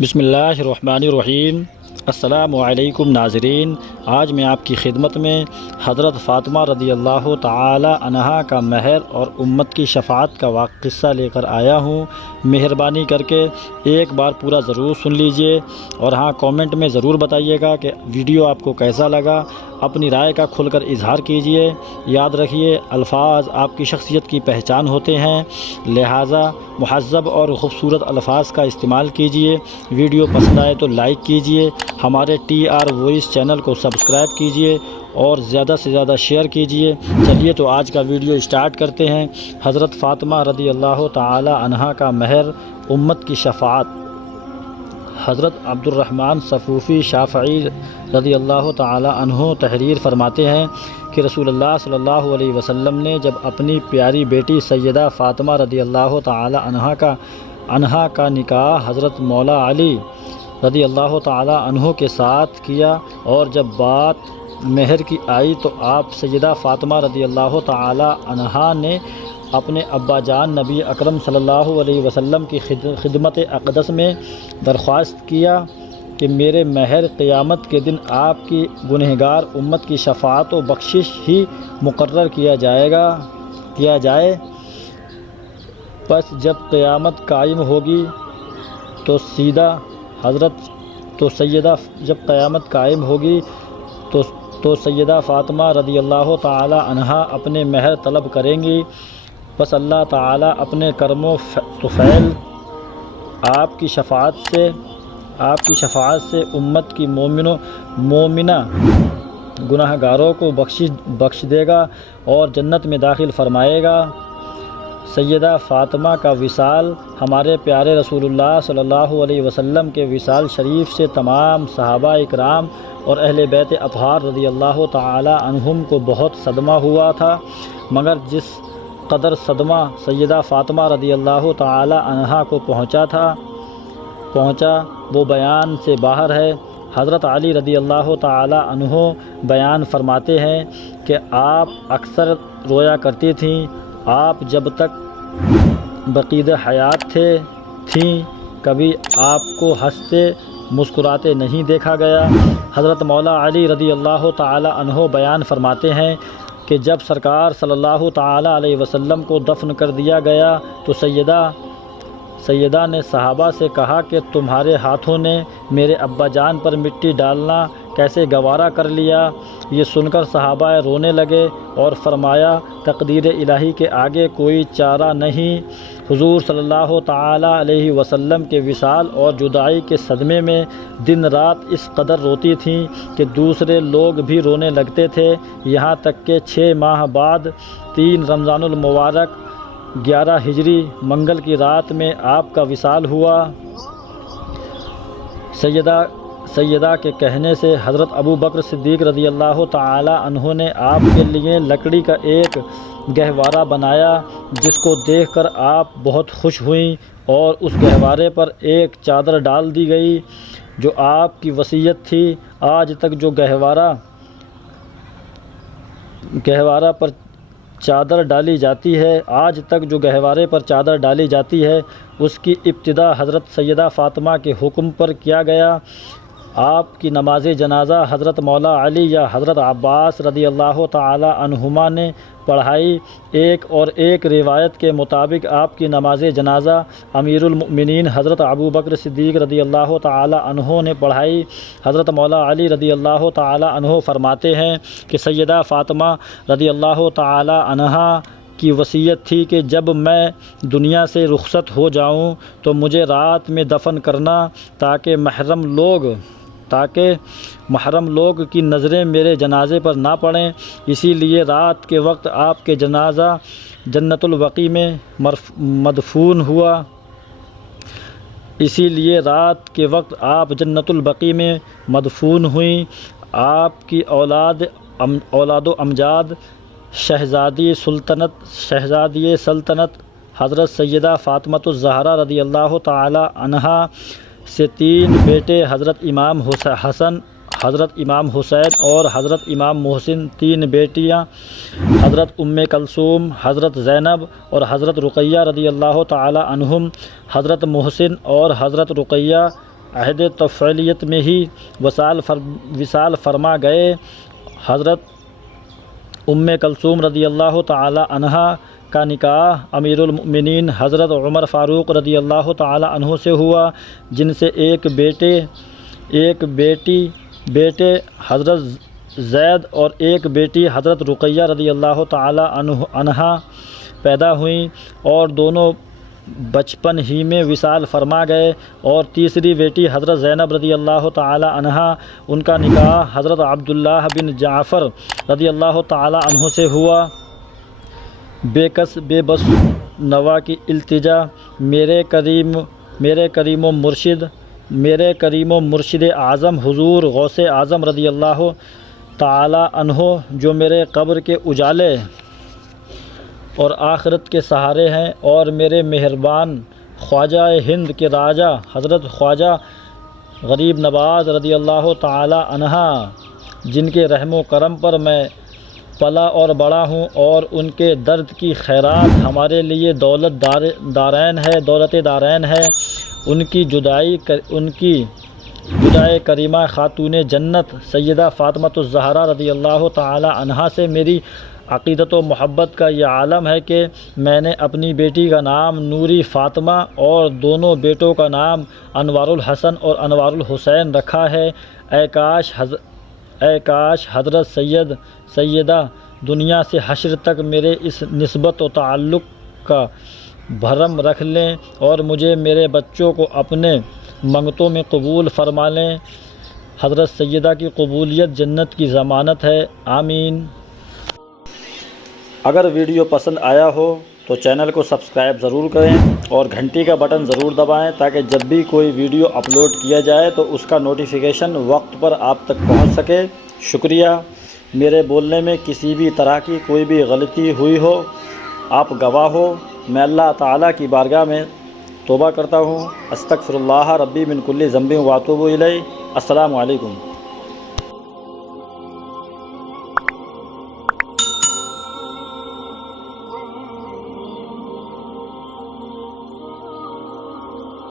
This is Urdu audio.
بسم اللہ الرحمن الرحیم۔ السلام علیکم ناظرین، آج میں آپ کی خدمت میں حضرت فاطمہ رضی اللہ تعالی عنہا کا مہر اور امت کی شفاعت کا قصہ لے کر آیا ہوں۔ مہربانی کر کے ایک بار پورا ضرور سن لیجئے اور ہاں کامنٹ میں ضرور بتائیے گا کہ ویڈیو آپ کو کیسا لگا۔ اپنی رائے کا کھل کر اظہار کیجئے۔ یاد رکھیے، الفاظ آپ کی شخصیت کی پہچان ہوتے ہیں، لہٰذا مہذب اور خوبصورت الفاظ کا استعمال کیجئے۔ ویڈیو پسند آئے تو لائک کیجئے، ہمارے TR وائس چینل کو سبسکرائب کیجئے اور زیادہ سے زیادہ شیئر کیجئے۔ چلیے تو آج کا ویڈیو اسٹارٹ کرتے ہیں۔ حضرت فاطمہ رضی اللہ تعالی عنہا کا مہر، امت کی شفاعت۔ حضرت عبد الرحمن صفوفی شافعی رضی اللہ تعالی عنہ تحریر فرماتے ہیں کہ رسول اللہ صلی اللہ علیہ وسلم نے جب اپنی پیاری بیٹی سیدہ فاطمہ رضی اللہ تعالی عنہا کا نکاح حضرت مولا علی رضی اللہ تعالی عنہ کے ساتھ کیا اور جب بات مہر کی آئی تو آپ سیدہ فاطمہ رضی اللہ تعالی عنہا نے اپنے ابا جان نبی اکرم صلی اللہ علیہ وسلم کی خدمت اقدس میں درخواست کیا کہ میرے مہر قیامت کے دن آپ کی گنہگار امت کی شفاعت و بخشش ہی مقرر کیا جائے۔ پس جب قیامت قائم ہوگی جب قیامت قائم ہوگی تو سیدہ فاطمہ رضی اللہ تعالی عنہا اپنے مہر طلب کریں گی۔ بس اللہ تعالیٰ اپنے کرم و فضل آپ کی شفاعت سے امت کی مومنہ گناہ گاروں کو بخش دے گا اور جنت میں داخل فرمائے گا۔ سیدہ فاطمہ کا وصال ہمارے پیارے رسول اللہ صلی اللہ علیہ وسلم کے وصال شریف سے تمام صحابہ اکرام اور اہل بیت اطہار رضی اللہ تعالی عنہم کو بہت صدمہ ہوا تھا، مگر جس قدر صدمہ سیدہ فاطمہ رضی اللہ تعالی عنہا کو پہنچا وہ بیان سے باہر ہے۔ حضرت علی رضی اللہ تعالی عنہ بیان فرماتے ہیں کہ آپ اکثر رویا کرتی تھیں۔ آپ جب تک بقید حیات تھیں کبھی آپ کو ہنستے مسکراتے نہیں دیکھا گیا۔ حضرت مولا علی رضی اللہ تعالی عنہ بیان فرماتے ہیں کہ جب سرکار صلی اللہ تعالی علیہ وسلم کو دفن کر دیا گیا تو سیدہ نے صحابہ سے کہا کہ تمہارے ہاتھوں نے میرے ابا جان پر مٹی ڈالنا کیسے گوارا کر لیا؟ یہ سن کر صحابہ رونے لگے اور فرمایا تقدیر الہی کے آگے کوئی چارہ نہیں۔ حضور صلی اللہ تعالی علیہ وسلم کے وصال اور جدائی کے صدمے میں دن رات اس قدر روتی تھیں کہ دوسرے لوگ بھی رونے لگتے تھے، یہاں تک کہ 6 ماہ بعد 3 رمضان المبارک 11 ہجری منگل کی رات میں آپ کا وصال ہوا۔ سیدہ کے کہنے سے حضرت ابو بکر صدیق رضی اللہ تعالی عنہ نے آپ کے لیے لکڑی کا ایک گہوارہ بنایا، جس کو دیکھ کر آپ بہت خوش ہوئیں اور اس گہوارے پر ایک چادر ڈال دی گئی جو آپ کی وصیت تھی۔ آج تک جو گہوارہ پر چادر ڈالی جاتی ہے اس کی ابتدا حضرت سیدہ فاطمہ کے حکم پر کیا گیا۔ آپ کی نماز جنازہ حضرت مولا علی یا حضرت عباس رضی اللہ تعالی عنہما نے پڑھائی۔ ایک روایت کے مطابق آپ کی نماز جنازہ امیر المؤمنین حضرت ابو بکر صدیق رضی اللہ تعالی عنہ نے پڑھائی۔ حضرت مولا علی رضی اللہ تعالی عنہ فرماتے ہیں کہ سیدہ فاطمہ رضی اللہ تعالی عنہا کی وصیت تھی کہ جب میں دنیا سے رخصت ہو جاؤں تو مجھے رات میں دفن کرنا تاکہ محرم لوگ کی نظریں میرے جنازے پر نہ پڑیں۔ اسی لیے رات کے وقت آپ کے جنازہ جنت البقیع میں مدفون ہوئیں۔ آپ کی اولاد و امجاد شہزادی سلطنت حضرت سیدہ فاطمہ الزہرا رضی اللہ تعالی عنہا سے 3 بیٹے حضرت امام حسن، حضرت امام حسین اور حضرت امام محسن، 3 بیٹیاں حضرت ام کلثوم، حضرت زینب اور حضرت رقیہ رضی اللہ تعالی عنہم۔ حضرت محسن اور حضرت رقیہ عہد طفیلیت میں ہی وصال فرما گئے۔ حضرت ام کلثوم رضی اللہ تعالی عنہا کا نکاح امیر المؤمنین حضرت عمر فاروق رضی اللہ تعالی عنہ سے ہوا، جن سے ایک بیٹے حضرت زید اور ایک بیٹی حضرت رقیہ رضی اللہ تعالی عنہا پیدا ہوئیں، اور دونوں بچپن ہی میں وصال فرما گئے۔ اور تیسری بیٹی حضرت زینب رضی اللہ تعالی عنہا، ان کا نکاح حضرت عبداللہ بن جعفر رضی اللہ تعالی عنہ سے ہوا۔ بے کس بے بس نوا کی التجا، میرے کریم و مرشد اعظم حضور غوث اعظم رضی اللہ تعالی عنہ، جو میرے قبر کے اجالے اور آخرت کے سہارے ہیں، اور میرے مہربان خواجہ ہند کے راجہ حضرت خواجہ غریب نواز رضی اللہ تعالی عنہ، جن کے رحم و کرم پر میں پلا اور بڑا ہوں، اور ان کے درد کی خیرات ہمارے لیے دولت دارین ہے۔ ان کی جدائی کریمہ خاتون جنت سیدہ فاطمۃ الزہرا رضی اللہ تعالی عنہا سے میری عقیدت و محبت کا یہ عالم ہے کہ میں نے اپنی بیٹی کا نام نوری فاطمہ اور دونوں بیٹوں کا نام انوار الحسن اور انوار الحسین رکھا ہے۔ اے کاش حضرت سیدہ دنیا سے حشر تک میرے اس نسبت و تعلق کا بھرم رکھ لیں، اور مجھے میرے بچوں کو اپنے منگتوں میں قبول فرما لیں۔ حضرت سیدہ کی قبولیت جنت کی ضمانت ہے، آمین۔ اگر ویڈیو پسند آیا ہو تو چینل کو سبسکرائب ضرور کریں اور گھنٹی کا بٹن ضرور دبائیں، تاکہ جب بھی کوئی ویڈیو اپلوڈ کیا جائے تو اس کا نوٹیفیکیشن وقت پر آپ تک پہنچ سکے۔ شکریہ۔ میرے بولنے میں کسی بھی طرح کی کوئی بھی غلطی ہوئی ہو، آپ گواہ ہو، میں اللہ تعالیٰ کی بارگاہ میں توبہ کرتا ہوں۔ استغفر اللہ ربی من کل ذنب و اتوب الیہ۔ السلام علیکم۔